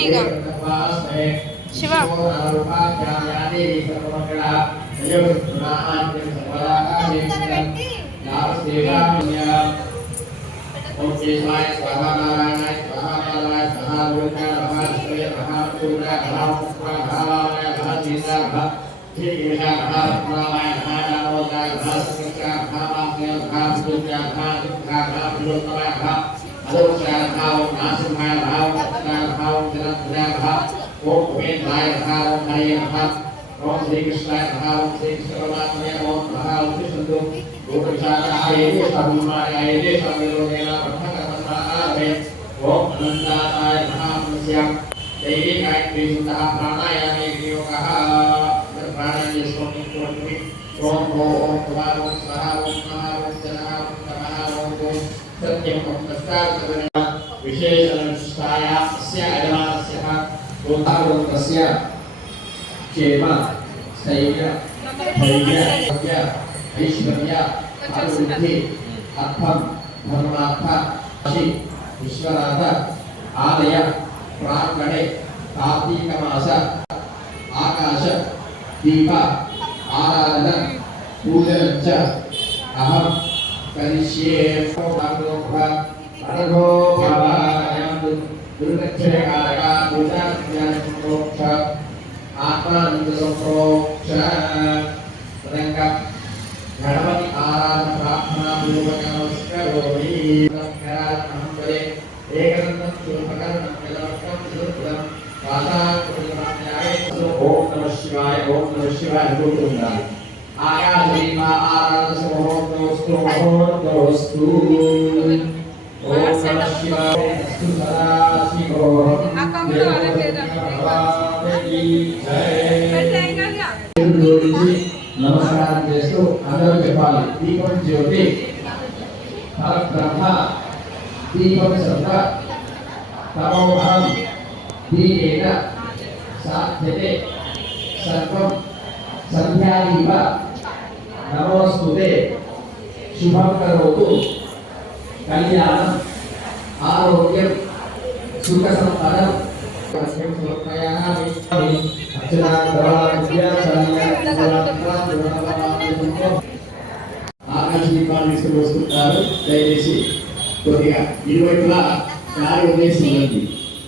ఇక శివ ఓం శివాయ స్వాహ నారాయణాయ స్వాహ నారాయణ స్వాహ గురుకాయ నమః శ్రీ నమః సూర్య నమః స్వాహాయ నమః సీతాయ నమః శ్రీ గిరిజా నమః రత్నాయ నమః నామోదాయ నమః శ్రీకృష్ణ నమః వాసుదేవ నమః సూర్య నమః దుఃఖ నమః పురుషోత్తమ నమః అదోక్షాయ నమః ఓం నాసింహాయ నమః ఓం సత్యాయ నమః ఓం జనప్రదాయ నమః ఓం ఉపేంద్రాయ నమః ఓం హరే నమః ఓం శ్రీకృష్ణాయ నమః ఓం శ్రీకృష్ణ పరమాత్మనే నమో నమః ఓం శ్రీ గోపశాఖాయేదే సర్వమాయాయేదే సర్వలోకేన బ్రహ్మకర్మణాలే ఓం అనంతాయ మహాపురుష్య దైవీ గాయత్రీ సుతః ప్రాణాయామే వినియోగः ప్రాణాయామే స్వామి ఓం ఓం ఓం ఓం సహ ఓం నమః ఓం జనః ఓం నమః ఓం ఓం సత్యం ఓం తస్కార విశేషణిష్టాయ అస్య అయమానస్య ఓం తస్య క్షేమ స్థైర్య ధైర్య భవ్య लोकालोकस्य क्षेम स्थैर्य धैर्य ऐश्वर्य अभिवृद्धि अर्थम धर्मार्थ विश्वनाथ आलय प्रांगणे कार्तीकमास आकाश दीप आराधन पूजन च अहम करिष्ये अनुभव दुर्लक्ष्यकाय మోక్ష ఆత్మానంద సంప్రోక్ష పదంగా గణపతి ఆరాధన ప్రార్థన పూర్వక నమస్కరోమి ఏకదంతం శూర్పకర్ణం యదవక్రం శూర్పదం వాసాయ ఓం నమ శివాయ ఓం నమ శివాయ ఆరాధన సమోహోస్తు మహోస్తు నమస్కారం చేస్తూ అందరూ చెప్పాలి. దీపం జ్యోతి పరబ్రహ్మ దీపం సర్వ తమోహం దీనేన సాధ్యతే సర్వం సంధ్యాదీవ నమోస్తుతే శుభం కరోతు. కళ్యాణం ఆరోగ్యం సుఖ సంపదం వస్తుంటారు దయచేసి కొద్దిగా ఇరువైపులా వదిలేసి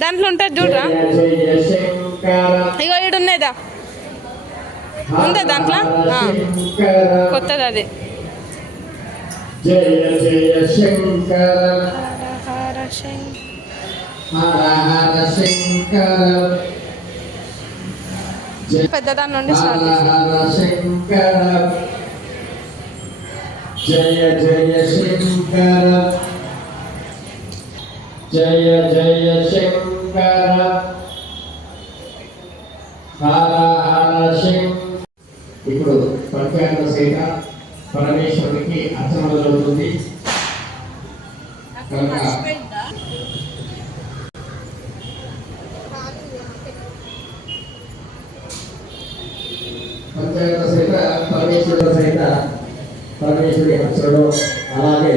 దాంట్లో ఉంటుంది చూడరా? ఇగో ఈడు ఉన్నదా ఉందా దాంట్లో? కొత్తది అది. జయ జయ శంకర హర హర శంకర జయ పెద్ద దాని నుండి స్టార్ట్ శంకర జయ జయ శంకర జయ జయ శంకర హర హర శంకర ఇప్పుడు పంచాయత సహిత పరమేశ్వరుడికి అర్చన జరుగుతుంది కనుక పంచాయత సహిత పరమేశ్వరుడు సహిత పరమేశ్వరుడి అర్చనలు అలాగే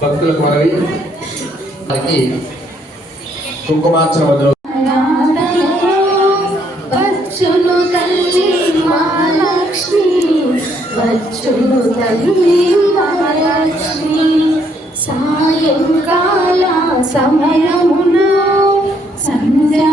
భక్తుల కొరవి కుంకుమార్చన వదిలి. వచ్చును తల్లి మహాలక్ష్మి సాయంకాల సమయమున సంధ్యా